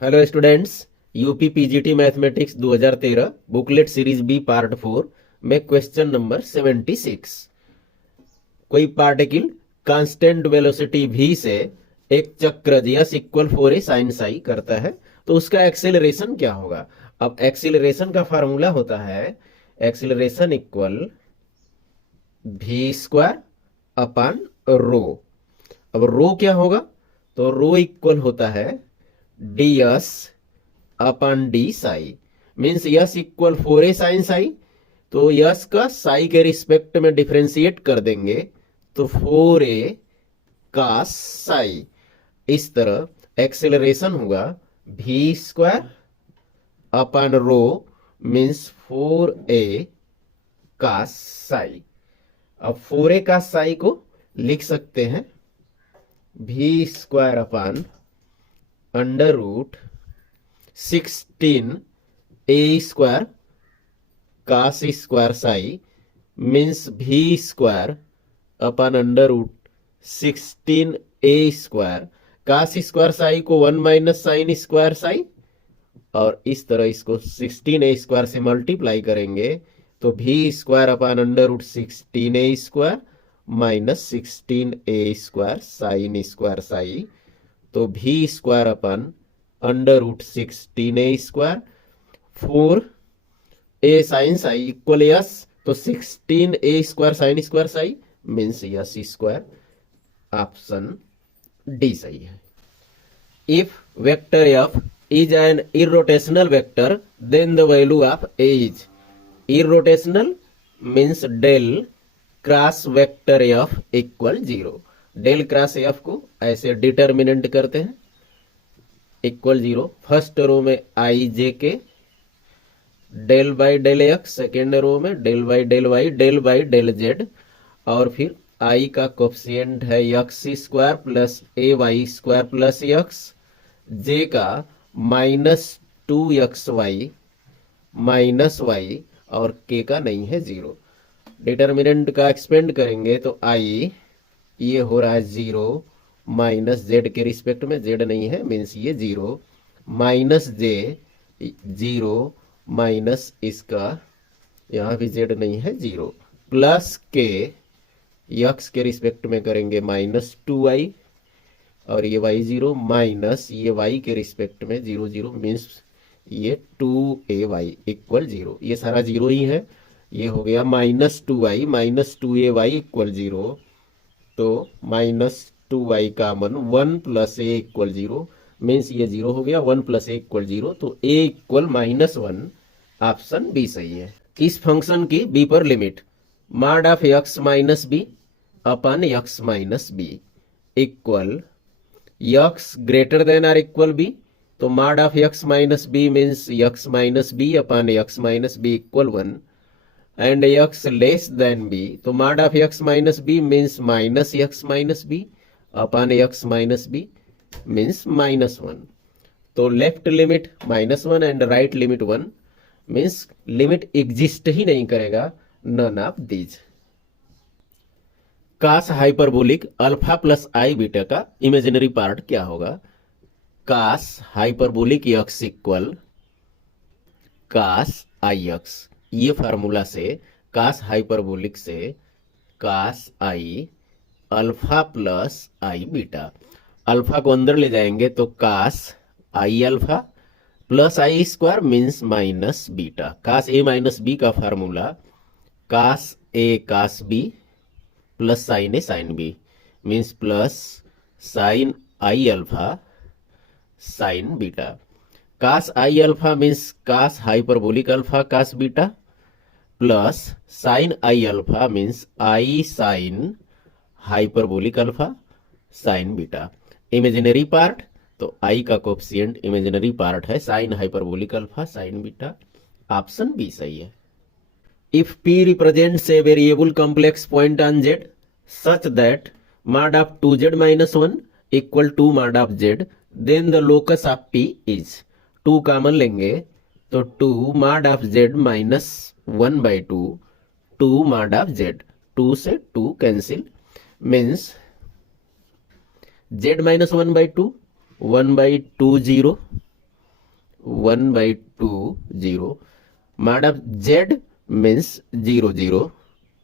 Hello students, UP PGT mathematics 2013 booklet series B part 4 में question number 76। कोई particle constant velocity v से एक चक्र yes equal 4a sine Sai करता है तो उसका एक्सेलरेशन क्या होगा। अब एक्सेलरेशन का फार्मूला होता है acceleration equal v square upon rho. अब रो क्या होगा, तो रो इक्वल होता है d s upon d psi. Means s equal 4a sine psi, तो यस का साई के रिस्पेक्ट में डिफरेंशिएट कर देंगे तो 4a कास साई। इस तरह एक्सेलरेशन होगा v square upon rho means 4a cos psi. अब 4a कास साई को लिख सकते हैं v square upon under root 16a square cos square psi means v square upon under root 16a square cos square psi को 1 minus sign square Sai, और इस तरह इसको 16a स्क्वायर से मल्टीप्लाई करेंगे तो v square upon under root 16a square minus 16a square sine square psi, तो v square upon under root 16a square 4a sine psi equal yes, तो 16a square sine square psi means yes square. Option D सही है। If vector F is an irrotational vector then the value of a is irrotational means del cross vector f equal 0। Del cross f को ऐसे determinant करते हैं equal 0। First row में i j k del by del x, second row में del by del y del by del z, और फिर i का coefficient है x square plus a y square plus x, j का -2xy minus Y, और के का नहीं है 0। डिटर्मिनेंट का एक्सपेंड करेंगे तो आई ये हो रहा है 0 माइनस जेड के रिस्पेक्ट में, जेड नहीं है मीन्स ये 0 माइनस जे 0 माइनस इसका यहाँ भी जेड नहीं है 0 प्लस के यक्स के रिस्पेक्ट में करेंगे -2y, और ये y 0 माइनस ये y के रिस्पेक्ट में 0 0 मीन्स ये 2ay इक्वल 0। ये सारा 0 ही है, ये हो गया -2y माइनस 2ay इक्वल 0, तो -2y का मन 1 प्लस ए इक्वल 0 मीन्स ये 0 हो गया, 1 प्लस ए इक्वल 0, तो a इक्वल -1। ऑप्शन बी सही है। किस फंक्शन की b पर limit mod of x minus B upon x minus B equal x greater than or equal b, तो mod of x minus B means x minus B upon x minus B equal 1, and x less than b, तो mod of x minus B means minus x minus B upon x minus B means -1। तो left limit -1 and right limit 1 means limit exist ही नहीं करेगा, none of these. Cos hyperbolic alpha plus I beta का imaginary part क्या होगा। Cos hyperbolic X equal cos I X, ये formula से cos hyperbolic से cos I alpha plus I beta, alpha को अंदर ले जाएंगे तो cos I alpha plus I square means minus beta. Cos A minus B का formula cos A cos B plus sine A sine B means plus sine i alpha sine beta. Cos I alpha means cos hyperbolic alpha cos beta plus sine i alpha means i sine hyperbolic alpha sine beta. Imaginary part तो i का coefficient imaginary part है sine hyperbolic alpha sine beta. Option B सही है। If P represents a variable complex point on Z such that mod of 2Z minus 1 equal to mod of Z, then the locus of P is 2 common लेंगे तो 2 mod of Z minus 1 by 2 2 mod of Z, 2 से 2 cancel means Z minus 1 by 2 1 by 2 0 1/2 0 mod of z means 0 0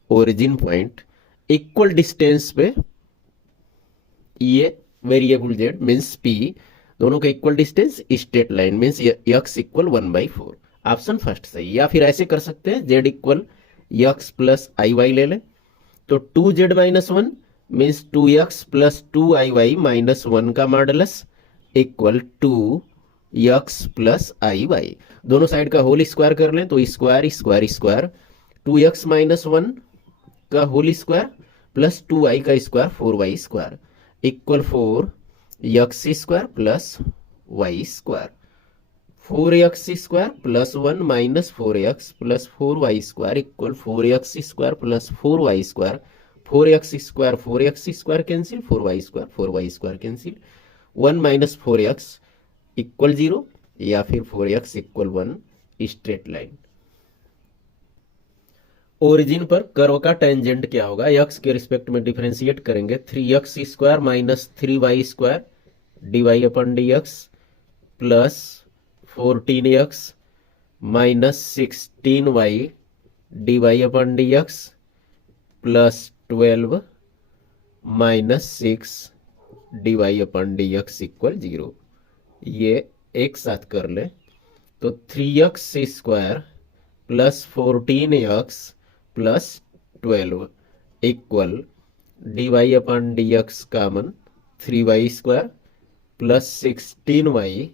origin point equal distance पे ये variable z means p दोनों का equal distance straight line means x equal 1/4 option first सही। या फिर ऐसे कर सकते हैं z इक्वल x प्लस आई वाई ले लें तो 2z minus 1 means 2x plus 2iy minus 1 का मॉडुलस इक्वल 2x प्लस आई वाई दोनों साइड का होल स्क्वायर कर लें तो square square square 2x minus 1 का होल स्क्वायर प्लस 2i का square 4y square equal 4x square plus y square 4x square plus 1 minus 4x plus 4y square equal 4x square plus 4y square 4x square cancel 4y square cancel 1 minus 4x equal 0 या फिर 4x equal 1 straight line. Origin पर curve का tangent क्या होगा x के respect में differentiate करेंगे 3x square minus 3y square dy upon dx plus 14x minus 16y dy upon dx plus 12 minus 6 dy upon dx equal 0। ये एक साथ कर ले तो 3x square plus 14x plus 12 equal dy upon dx common 3y square plus 16y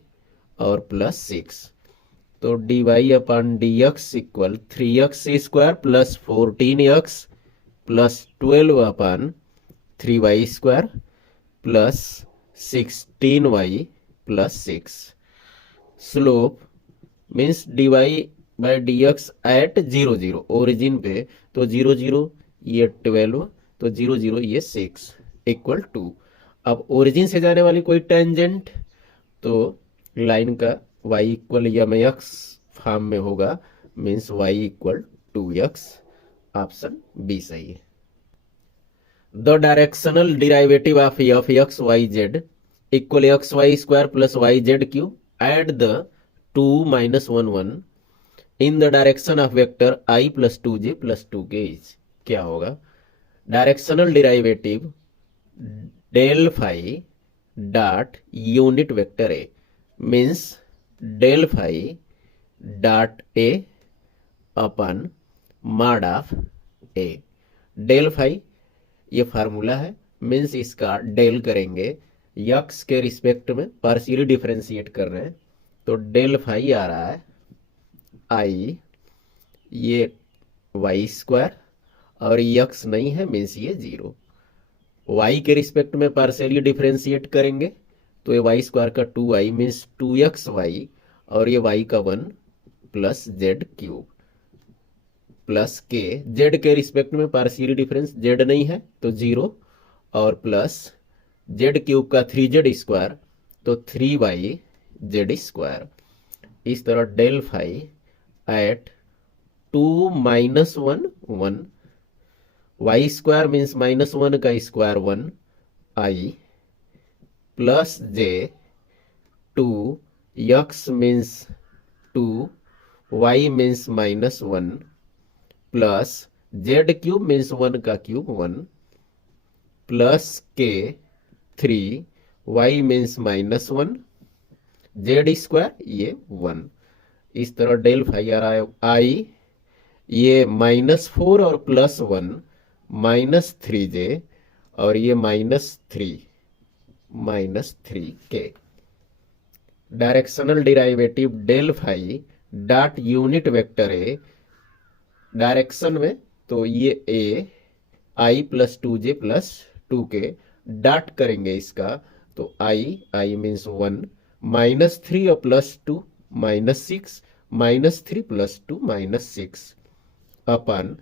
और plus 6 तो dy upon dx equal 3x square plus 14x plus 12 upon 3y square plus 16y plus 6 slope means dy by dx at 0 0 origin पे तो 0 0 ये 12 तो 0 0 ये 6 equal 2। अब origin से जाने वाली कोई टेंजेंट तो लाइन का y इक्वल mx फॉर्म में होगा means y equal 2x option B सही है। The directional derivative of f x y z equal x y square plus y z cube at the 2 minus 1 1 in the direction of vector i plus 2j plus 2k is क्या होगा। Directional derivative del phi dot unit vector a means del phi dot a upon mod of a. Del phi ये formula है means इसका del करेंगे x के respect में partially differentiate कर रहे हैं तो डेल फाई आ रहा है आई ये वाई स्क्वायर और यक्स नहीं है मीन्स ये 0। वाई के रिस्पेक्ट में पार्शियली डिफरेंशिएट करेंगे तो ये वाई स्क्वायर का 2i मीन्स 2xy और ये y का 1 प्लस जेड क्यूब प्लस के जेड के रिस्पेक्ट में पार्शियली डिफरेंस जेड नहीं है तो 0 और प्लस जेड क्यूब का 3z स्क्वायर तो 3y जेड स्क्वायर। इस तरह del phi at 2 minus 1 1 y square means minus 1 का square 1 i plus j 2 x means 2 y means minus 1 plus z cube means 1 का cube 1 plus k 3 y means minus 1 z square ये 1। इस तरह del phi आ रहा है आई ये -4 और +1 -3j और ये -3 के। Directional derivative del phi dot unit vector A direction में तो ये A I plus 2j plus 2k dot करेंगे इसका तो आई मीन्स 1 -3 और +2 -6 -3 + 2 -6 अपन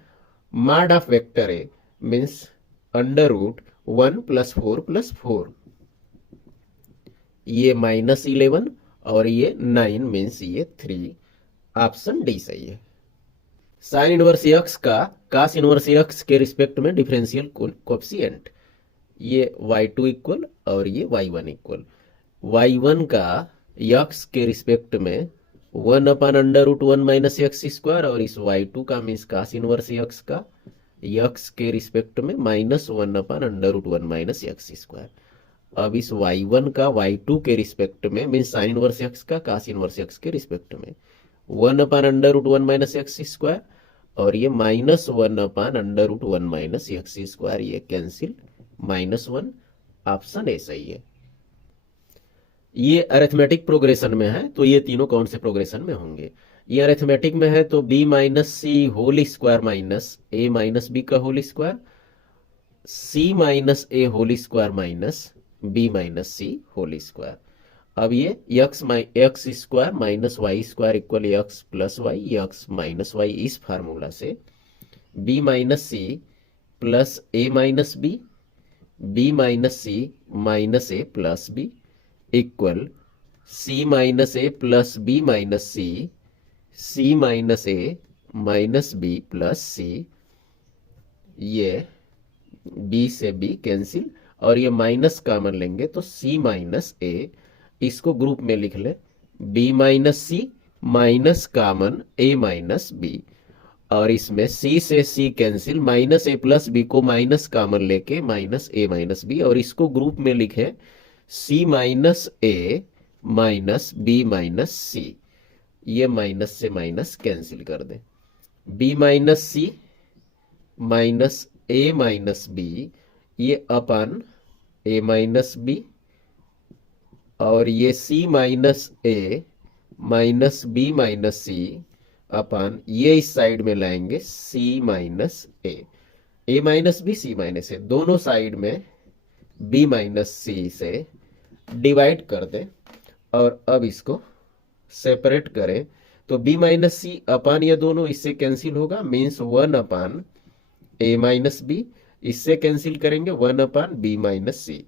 mod of vector a means √1 + 4 + 4 ये -11 और ये 9 मीन्स ये 3 ऑप्शन डी सही है। साइन इनवर्स एक्स का कास इनवर्स एक्स के रिस्पेक्ट में डिफरेंशियल कोएफिशिएंट ये y2 इक्वल और ये y1 इक्वल y1 का यक्स के रिस्पेक्ट में 1/√1 माइनस एक्स स्क्वायर, और इस y2 का मीन्स कास इनवर्स यक्स का यक्स के रिस्पेक्ट में -1/√1 माइनस एक्स स्क्वायर। अब इस y1 का y2 के रिस्पेक्ट में मीन्स साइन इनवर्स एक्स का कास इनवर्स एक्स के रिस्पेक्ट में 1/√1 माइनस एक्स स्क्वायर, और ये -1/√1 माइनस एक्स स्क्वायर, ये कैंसिल -1। ऑप्शन ए सही है। ये अरिथमेटिक प्रोग्रेशन में है, तो ये तीनों कौन से प्रोग्रेशन में होंगे? ये अरिथमेटिक में है तो b minus C whole square minus a minus B का whole square, c minus a whole square minus b minus C whole square. अब ये X square minus Y square equal X plus Y, X minus Y, इस formula से b minus C plus a minus B, b minus C minus a plus B equal c minus A plus B minus C, c minus A minus B plus सी, ये b से b cancel, और ये minus common लेंगे तो c minus ए, इसको group में लिख ले b minus C minus common a minus b, और इसमें c से c cancel, minus a plus b को माइनस कॉमन लेके माइनस a माइनस b, और इसको ग्रुप में लिखे c माइनस ए माइनस बी माइनस सी, ये माइनस से माइनस कैंसिल कर दे, b माइनस सी माइनस ए माइनस बी, ये अपन ए माइनस बी, और ये c माइनस ए माइनस बी माइनस सी अपन ये इस साइड में लाएंगे c माइनस ए माइनस बी सी माइनस ए, दोनों साइड में b माइनस सी से डिवाइड कर दें, और अब इसको सेपरेट करें तो b माइनस सी अपान ये दोनों इससे कैंसिल होगा, मीन्स 1 a माइनस बी, इससे कैंसिल करेंगे 1 b माइनस सी,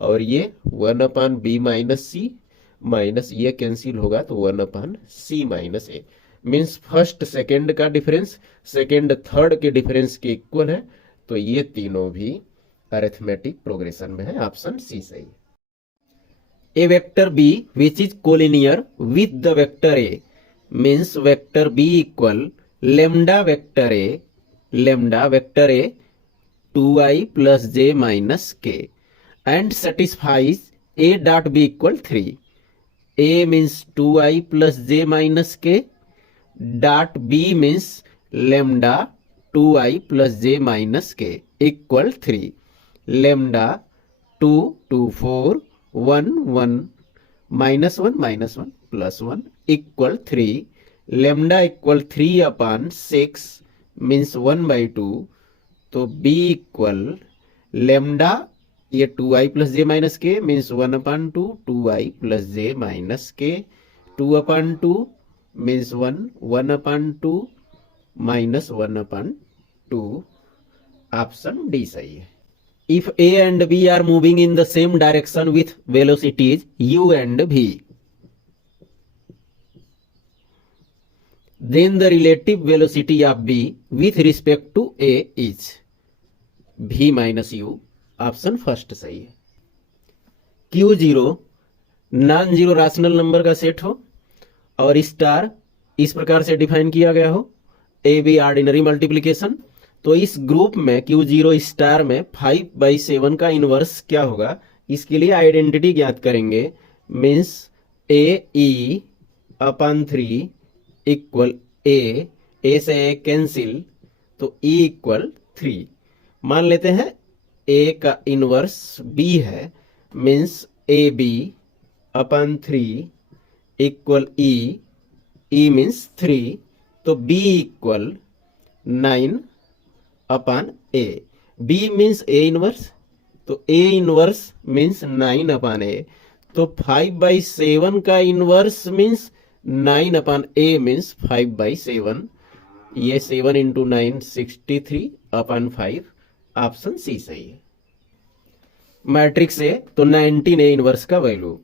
और ये 1 b माइनस सी माइनस ये कैंसिल होगा तो 1 c माइनस ए, मीन्स फर्स्ट सेकेंड का डिफरेंस सेकेंड थर्ड के डिफरेंस के इक्वल है, तो ये तीनों भी अरिथमेटिक प्रोग्रेशन में है। ऑप्शन सी सही है। A vector b which is collinear with the vector a means vector b equal lambda vector a 2i plus j minus k and satisfies a dot b equal 3. A means 2i plus j minus k, dot b means lambda 2i plus j minus k equal 3. Lambda 2 2 4 1 1 minus 1 plus 1 equal 3. Lambda equal 3 upon 6 means 1 by 2, तो b equal lambda ये 2i plus j minus k means 1 upon 2, 2i plus j minus k, 2 upon 2 means 1, 1 upon 2 minus 1 upon 2, option D सही है। If A and B are moving in the same direction with velocities u and v, then the relative velocity of B with respect to A is v minus u, option first सही है। Q0 non zero rational number का set हो और star इस प्रकार से define किया गया हो, ए बी ऑर्डिनरी मल्टीप्लीकेशन, तो इस ग्रुप में Q0 स्टार में 5/7 का इनवर्स क्या होगा, इसके लिए आइडेंटिटी ज्ञात करेंगे, means A upon 3 equal a से ए कैंसिल तो E इक्वल 3। मान लेते हैं ए का इनवर्स B है, means a b upon 3 equal E means 3, तो B equal 9 upon a, B means a inverse, तो ए इनवर्स मीन्स 9 अपन ए, तो 5/7 का इनवर्स मीन्स 9 अपन ए मीन्स 5/7, ये 7 × 9 63 अपन 5, ऑप्शन सी सही है। मैट्रिक्स ए तो 19 ए इनवर्स का value,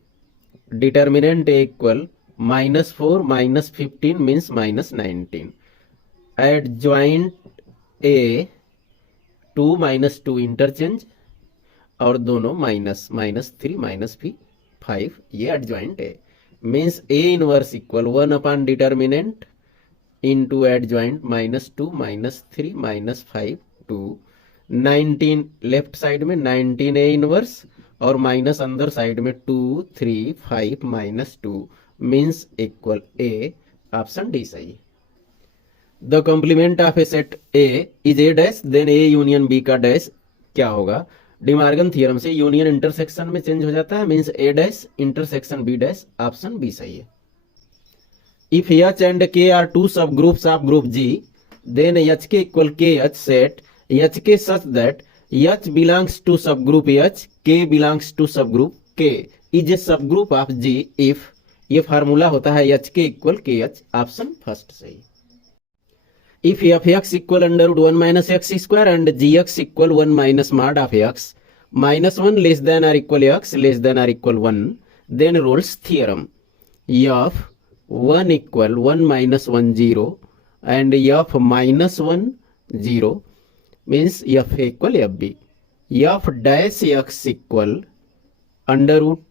determinant a equal -4 -15 means -19, adjoint a 2 -2 interchange और दोनों -3 -3 5, ये एडजॉइंट है। Means a inverse equal 1 upon determinant into adjoint -2 -3 -5 2 19 left side में 19 ए इनवर्स और माइनस अंदर साइड में 2 3 5 -2 means equal a. Option D सही। The complement of a set A is a dash then A union B का dash क्या होगा? De Morgan theorem से union intersection में चेंज हो जाता है, means A dash intersection B dash. Option B सही है। If H and K are two subgroups of group G then H K equal K H set H K such that H belongs to subgroup H K belongs to subgroup K is a subgroup of ji if, ये formula होता है H K equal K H. Option first सही। If f(x) equal under root 1 minus x square and gx equal 1 minus mod of x minus 1 less than or equal x less than or equal 1, then Rolle's theorem f 1 equal 1 minus 1 0 and f minus 1 0 means f equal fb. f dash x equal under root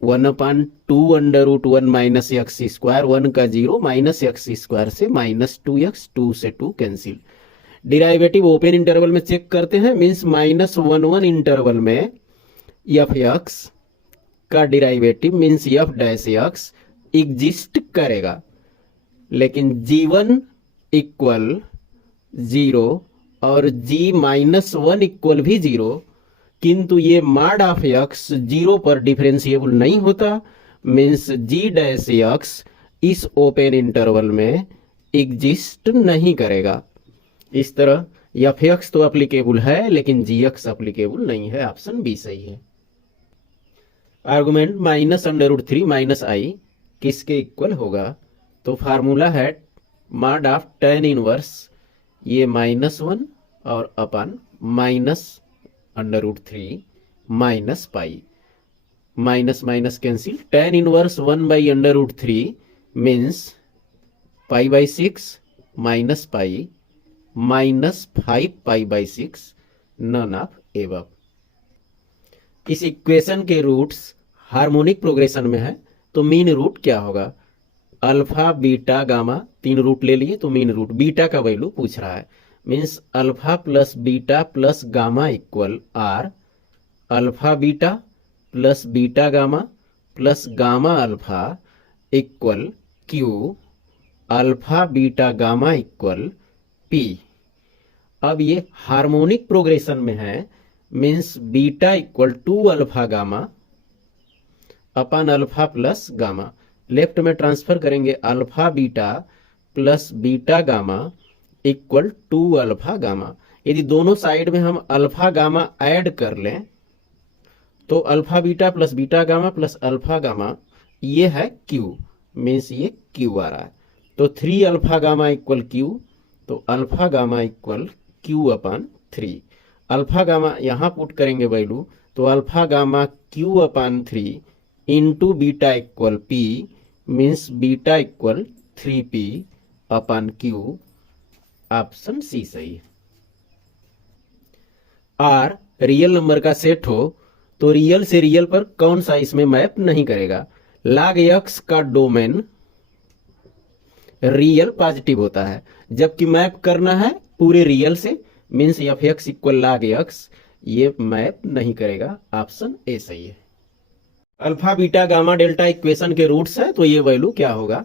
1 upon 2 under root 1 minus x square 1 का 0 minus X square से -2x 2 से 2 cancel. Derivative open interval में check करते हैं, means -1 interval में F x का derivative means F dash x exist करेगा, लेकिन g1 इक्वल 0 और g-1 इक्वल भी 0, किंतु ये मॉड ऑफ एक्स 0 पर डिफरेंशिएबल नहीं होता, मीन्स g डैश एक्स इस ओपन इंटरवल में एग्जिस्ट नहीं करेगा। इस तरह एफ एक्स तो एप्लीकेबल है लेकिन जी एक्स एप्लीकेबल नहीं है। ऑप्शन बी सही है। आर्गुमेंट -√3 माइनस आई किसके इक्वल होगा? तो फार्मूला है मॉड ऑफ tan इनवर्स ये -1 और upon -√3 minus pi, minus minus cancel. tan inverse 1/√3 means π/6 minus pi minus 5π/6 none of above. इस इक्वेशन के रूट्स हार्मोनिक प्रोग्रेशन में है, तो मीन रूट क्या होगा? अल्फा बीटा गामा 3 रूट ले लिए, तो मीन रूट बीटा का वैल्यू पूछ रहा है, means alpha plus beta plus gamma equal R, alpha beta plus beta gamma plus gamma alpha equal Q, alpha beta gamma equal P. अब ये harmonic progression में है, means beta equal 2 alpha gamma upon alpha plus gamma. Left में transfer करेंगे, alpha beta plus beta gamma equal 2 alpha gamma. यदि दोनों side में हम अल्फा गामा ऐड कर लें तो alpha beta plus beta gamma plus alpha gamma ये है क्यू, मीन्स ये क्यू आ रहा है। तो 3 अल्फा गामा इक्वल क्यू, तो अल्फा गामा इक्वल क्यू अपन 3। अल्फा गामा यहाँ पुट करेंगे वैल्यू, तो अल्फा गामा क्यू अपन 3 into beta equal P, means beta equal 3p upon Q. Option C सही है। आर रियल नंबर का सेट हो तो real से रियल पर कौन सा इसमें मैप नहीं करेगा? log x का डोमेन रियल पॉजिटिव होता है, जबकि मैप करना है पूरे रियल से, means F X equal log x ये मैप नहीं करेगा। ऑप्शन ए सही है। Alpha beta gamma delta equation के रूट्स है, तो ये वैल्यू क्या होगा?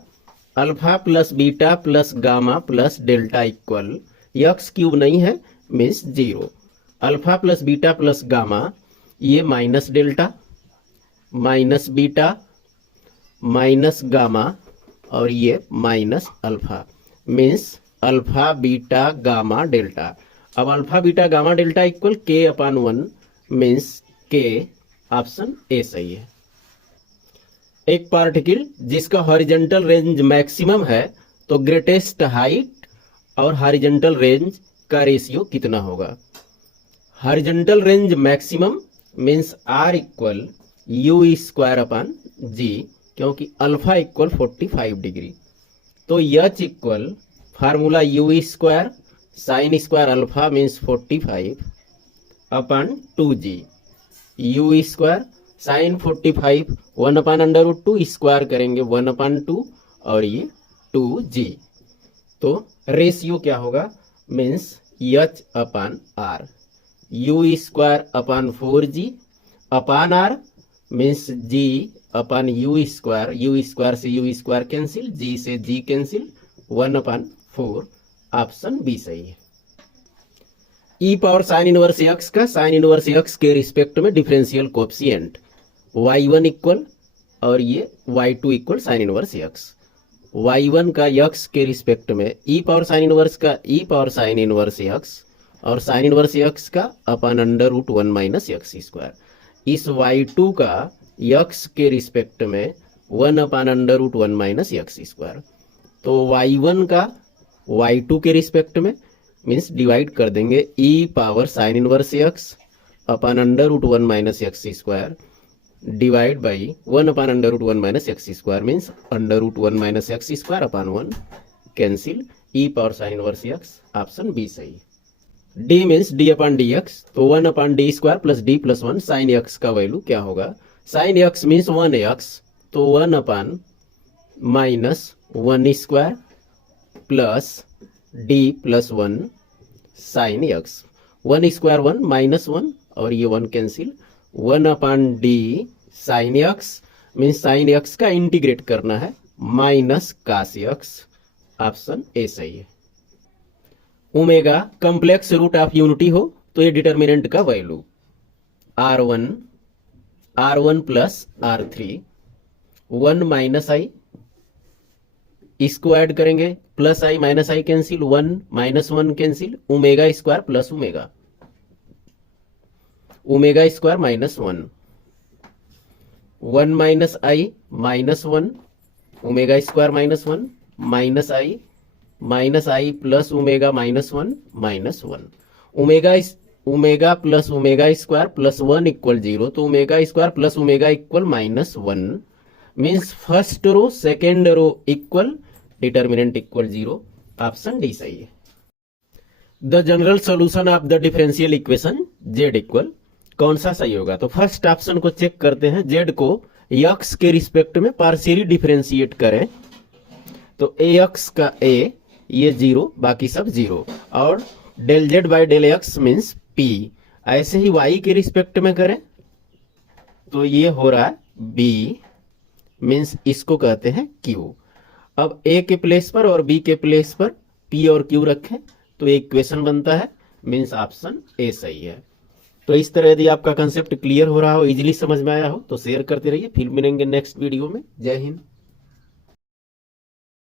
Alpha plus beta plus gamma plus delta equal X cube नहीं है, means 0। Alpha plus beta plus gamma ये minus delta minus beta minus gamma और ये minus alpha, means alpha beta gamma delta. अब alpha beta gamma delta equal K upon 1 means के। Option A सही है। एक पार्टिकल जिसका हॉरिजॉन्टल रेंज मैक्सिमम है, तो ग्रेटेस्ट हाइट और हॉरिजॉन्टल रेंज का रेशियो कितना होगा? Horizontal range maximum means R equal U square upon G, क्योंकि अल्फा इक्वल 45 डिग्री, तो H equal formula U square sine square alpha means 45 upon 2g, U square sine 45 1/√2 square करेंगे 1/2 और ये 2g। तो ratio क्या होगा means h/r u square upon 4g upon r means g/u square से u square cancel, g से g cancel, 1/4। Option B सही है। ई पावर साइन इनवर्स एक्स का साइन इनवर्स एक्स के रिस्पेक्ट में डिफरेंशियल कोएफिशिएंट y1 इक्वल और ये y2 equal sign inverse x. y1 का x के रिस्पेक्ट में ई पावर साइन इनवर्स का ई पावर साइन इनवर्स एक्स और साइन इनवर्स एक्स का अपन √1 माइनस एक्स स्क्वायर। इस y2 का x के रिस्पेक्ट में 1/√1 माइनस एक्स स्क्वायर। तो y1 का y2 के रिस्पेक्ट में मीन्स डिवाइड कर देंगे E power sine inverse X upon √1 minus X square divide by 1/√1 minus X square means √1 minus X square upon 1 cancel, E power sine inverse X. Option B सही। D means d/dx, तो 1/d square plus d plus 1 sine x का value क्या होगा। Sine x means 1x, तो 1/ minus 1 square plus d plus 1 sine X. 1 square 1 minus 1 और ये 1 cancel, 1/d sine x means sine x का integrate करना है minus cos x. Option A सही है। Omega complex root of unity हो तो ये डिटर्मिनेंट का value r1 plus r3 1 minus आई, इसको ऐड करेंगे plus I minus I cancel, 1 minus 1 cancel, omega square plus omega square minus 1 minus I minus 1 omega square minus 1 minus I plus omega minus 1 omega plus omega square plus 1 equal 0, तो omega square plus omega equal -1 means first row second row equal, determinant equal 0। Option D सही है। The general solution of the differential equation z equal, कौन सा सही होगा। तो first option को check करते हैं। z को x के रिस्पेक्ट में पार्शियली डिफरेंशिएट करें तो ax का a ये 0 बाकी सब 0 और del z by del x means p। ऐसे ही y के रिस्पेक्ट में करें तो ये हो रहा है b मीन्स इसको कहते हैं q। अब a के प्लेस पर और b के प्लेस पर p और q रखें तो एक इक्वेशन बनता है मीन्स ऑप्शन ए सही है। तो इस तरह यदि आपका कंसेप्ट क्लियर हो रहा हो, इजीली समझ में आया हो तो शेयर करते रहिए। फिर मिलेंगे नेक्स्ट वीडियो में। जय हिंद।